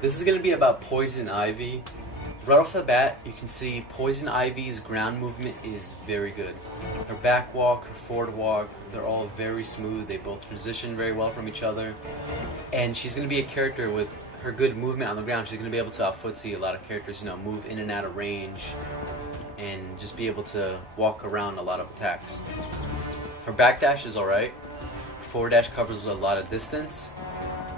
This is going to be about Poison Ivy. Right off the bat, you can see Poison Ivy's ground movement is very good. Her back walk, her forward walk, they're all very smooth. They both transition very well from each other. And she's going to be a character with her good movement on the ground. She's going to be able to out-footsie a lot of characters, move in and out of range and just be able to walk around a lot of attacks. Her backdash is alright. Forward dash covers a lot of distance.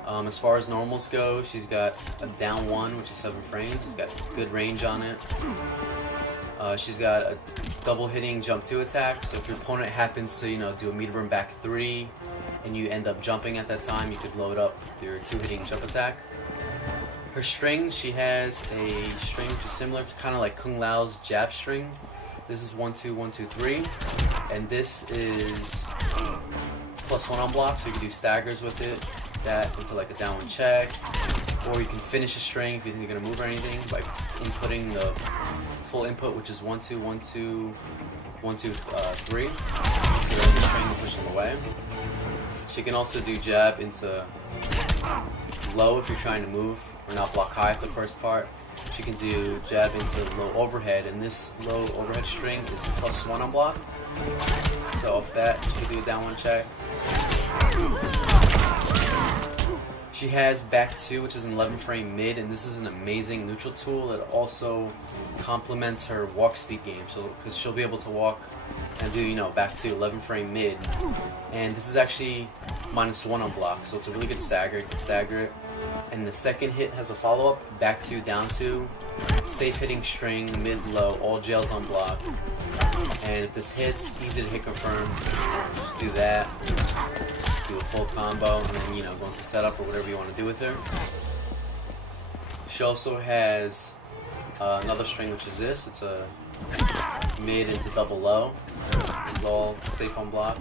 As far as normals go, she's got a down 1, which is 7 frames. She's got good range on it. She's got a double hitting jump 2 attack, so if your opponent happens to do a meter burn back 3 and you end up jumping at that time, you could load up your 2 hitting jump attack. Her string, she has a string which is similar to kind of like Kung Lao's jab string. This is 1-2, 1-2, 3, and this is +1 on block, so you can do staggers with it. That into like a down 1 check, or you can finish a string if you think you're gonna move or anything by inputting the full input, which is 1-2, 1-2, 1-2, 3. So then the string will push them away. She can also do jab into low if you're trying to move or not block high for the first part. She can do jab into low overhead, and this low overhead string is +1 on block. So off that, she can do a down 1 check. She has back 2, which is an 11 frame mid, and this is an amazing neutral tool that also complements her walk speed game. So, because she'll be able to walk and do, back 2, 11 frame mid, and this is actually -1 on block, so it's a really good stagger. You can stagger it, and the second hit has a follow up, back 2, down 2, safe hitting string, mid, low, all jails on block, and if this hits, easy to hit confirm. Just do that. Do a full combo, and then go into setup or whatever you want to do with her. She also has another string, which is this. It's a mid into double low. It's all safe on block.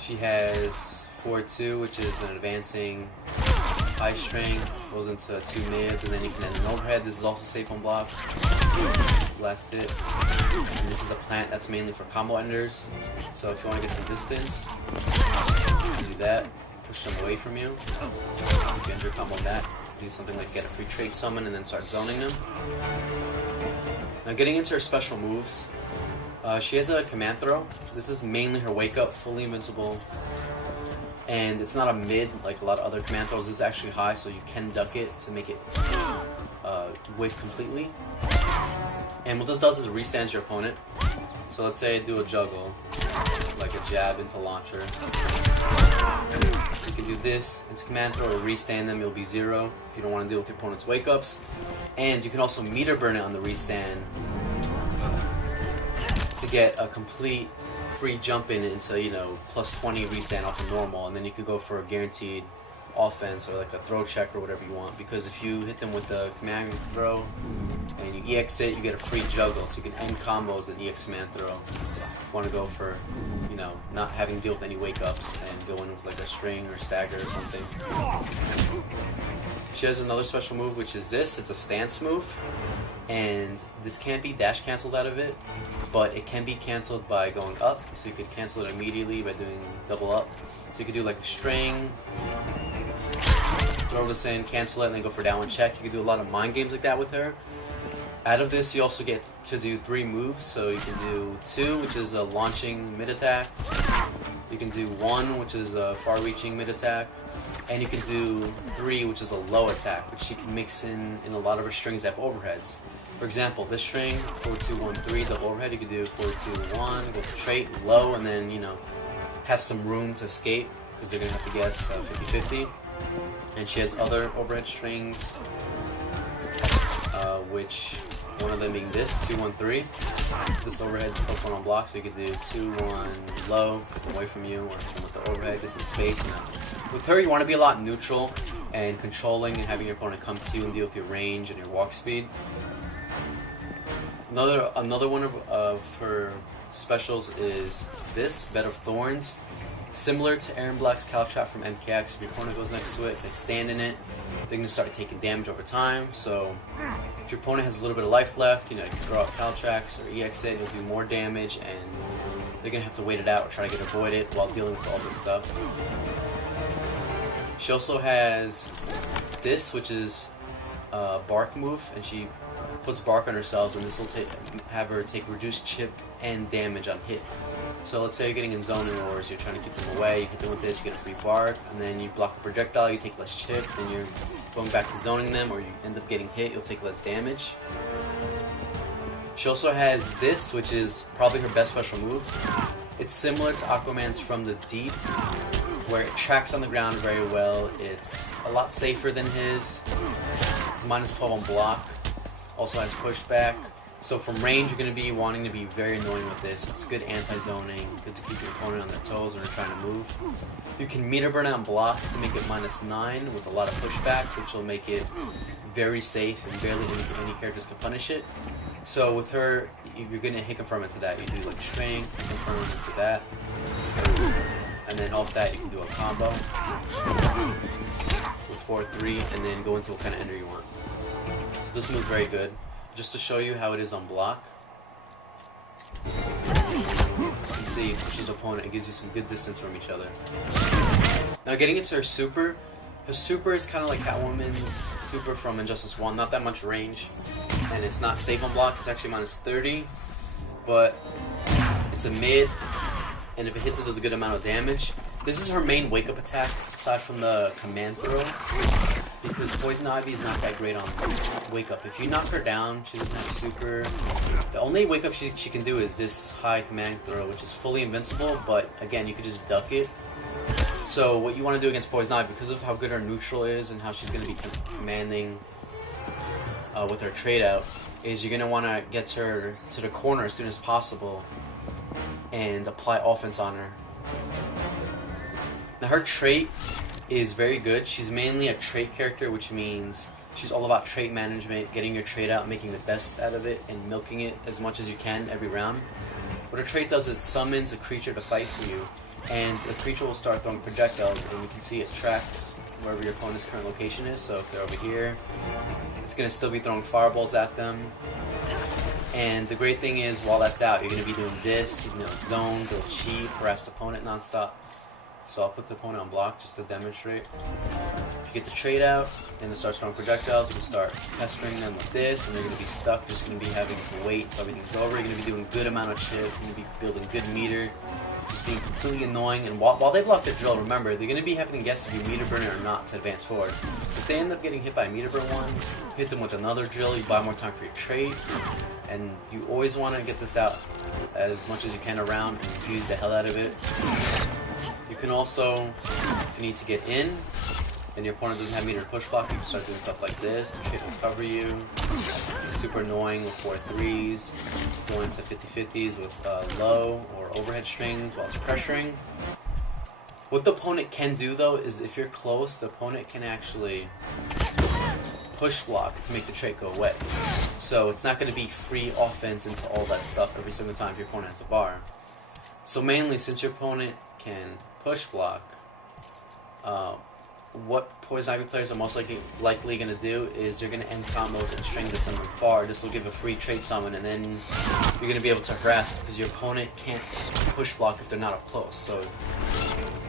She has 4-2, which is an advancing high string. Goes into 2 mids, and then you can end an overhead. This is also safe on block. Last hit. And this is a plant that's mainly for combo enders. So if you want to get some distance, you can do that. Push them away from you. You can end your combo on that. Do something like get a free trait summon and then start zoning them. Now getting into her special moves, she has a command throw. This is mainly her wake up, fully invincible. And it's not a mid like a lot of other command throws. It's actually high, so you can duck it to make it whiff completely. And what this does is it restands your opponent. So let's say I do a juggle, like a jab into launcher. You can do this into command throw or restand them, it'll be 0 if you don't want to deal with your opponent's wake ups. And you can also meter burn it on the restand to get a complete free jump in into +20 restand off of normal, and then you could go for a guaranteed offense or like a throw check or whatever you want, because if you hit them with the command throw and you EX it, you get a free juggle, so you can end combos in EX command throw. If you want to go for not having to deal with any wake ups and go in with like a string or stagger or something. She has another special move, which is this. It's a stance move, and this can't be dash canceled out of it, but it can be canceled by going up, so you could cancel it immediately by doing double up. So you could do like a string, throw this in, cancel it, and then go for down 1 check. You could do a lot of mind games like that with her. Out of this, you also get to do 3 moves, so you can do 2, which is a launching mid attack. You can do 1, which is a far-reaching mid attack, and you can do 3, which is a low attack, which she can mix in a lot of her strings that have overheads. For example, this string, 4-2-1-3, double overhead, you could do 4-2-1, go for trait, low, and then, have some room to escape, because they're going to have to guess 50-50. And she has other overhead strings, which one of them being this, 2-1-3. This overhead is +1 on block, so you could do 2-1 low, away from you, or with the overhead, get some space. With her, you want to be a lot neutral and controlling and having your opponent come to you and deal with your range and your walk speed. Another one of her specials is this, Bed of Thorns. Similar to Aaron Black's Caltrap from MKX, if your opponent goes next to it, they stand in it, they're going to start taking damage over time. So if your opponent has a little bit of life left, you can throw out Caltrax or EX it, you'll do more damage, and they're going to have to wait it out or try to avoid it while dealing with all this stuff. She also has this, which is a bark move, and she puts bark on herself, and this will have her take reduced chip and damage on hit. So let's say you're getting in zoning wars, you're trying to keep them away, you hit them with this, you get a free bark, and then you block a projectile, you take less chip, then you're going back to zoning them, or you end up getting hit, you'll take less damage. She also has this, which is probably her best special move. It's similar to Aquaman's From the Deep, where it tracks on the ground very well. It's a lot safer than his. It's -12 on block. Also has pushback. So from range, you're going to be wanting to be very annoying with this. It's good anti-zoning, good to keep your opponent on their toes when they're trying to move. You can meter burn out and block to make it -9 with a lot of pushback, which will make it very safe and barely any characters can punish it. So with her, you're going to hit confirm into that. You do like strength, confirm into that. And then off that, you can do a combo with 4-3, and then go into what kind of ender you want. So this move's very good. Just to show you how it is on block. You can see, pushes opponent, it gives you some good distance from each other. Now getting into her super is kind of like Catwoman's super from Injustice 1, not that much range. And it's not safe on block, it's actually -30. But it's a mid, and if it hits, it does a good amount of damage. This is her main wake-up attack, aside from the command throw, because Poison Ivy is not that great on wake-up. If you knock her down, she doesn't have super. The only wake-up she can do is this high command throw, which is fully invincible, but again, you could just duck it. So what you want to do against Poison Ivy, because of how good her neutral is and how she's going to be commanding with her trade out, is you're going to want to get her to the corner as soon as possible and apply offense on her. Now her trait is very good. She's mainly a trait character, which means she's all about trait management, getting your trait out, making the best out of it, and milking it as much as you can every round. What her trait does is it summons a creature to fight for you, and the creature will start throwing projectiles, and you can see it tracks wherever your opponent's current location is. So if they're over here, it's going to still be throwing fireballs at them. And the great thing is, while that's out, you're going to be doing this. You can zone, go cheat, harass the opponent nonstop. So I'll put the opponent on block just to demonstrate. If you get the trade out and it starts throwing projectiles, you can start pestering them with this, and they're going to be stuck. Just going to be having to wait till everything's over. You're going to be doing a good amount of chip. You're going to be building good meter. Just being completely annoying. And while they block the drill, remember, they're going to be having to guess if you meter burn it or not to advance forward. So if they end up getting hit by a meter burn one, hit them with another drill, you buy more time for your trade. And you always want to get this out as much as you can around and use the hell out of it. You can also, if you need to get in, and your opponent doesn't have meter push block, you can start doing stuff like this. The trade will cover you. It's super annoying with 4-3s, going to 50-50s with low or overhead strings while it's pressuring. What the opponent can do though is if you're close, the opponent can actually push block to make the trait go away. So it's not going to be free offense into all that stuff every single time your opponent has a bar. So mainly, since your opponent can push block, what Poison Ivy players are most likely going to do is they're going to end combos and string to summon far. This will give a free trade summon, and then you're going to be able to harass because your opponent can't push block if they're not up close. So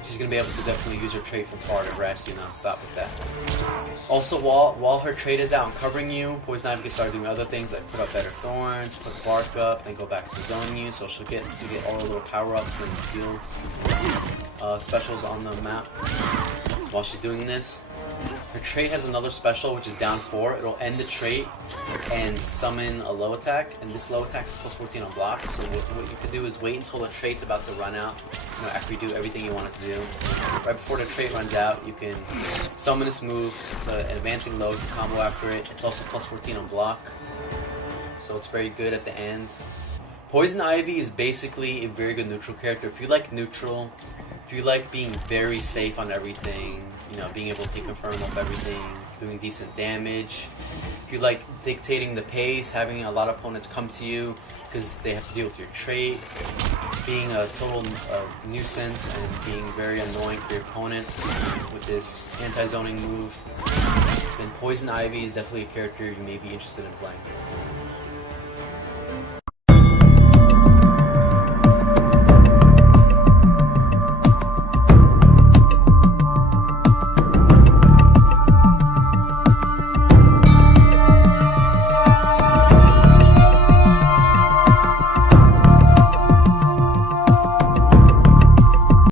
she's going to be able to definitely use her trade from far to harass you non-stop with that. Also, while her trade is out and covering you, Poison Ivy can start doing other things like put up better thorns, put bark up, then go back to zoning you. So she'll get all her little power-ups and fields, specials on the map. While she's doing this, her trait has another special which is down 4. It'll end the trait and summon a low attack, and this low attack is +14 on block. So what you could do is wait until the trait's about to run out, after you do everything you want it to do. Right before the trait runs out, you can summon this move. It's an advancing low, you can combo after it. It's also +14 on block, so it's very good at the end. Poison Ivy is basically a very good neutral character. If you like neutral, if you like being very safe on everything, being able to hit confirm off everything, doing decent damage, if you like dictating the pace, having a lot of opponents come to you because they have to deal with your trait, being a total nuisance and being very annoying for your opponent with this anti-zoning move, then Poison Ivy is definitely a character you may be interested in playing.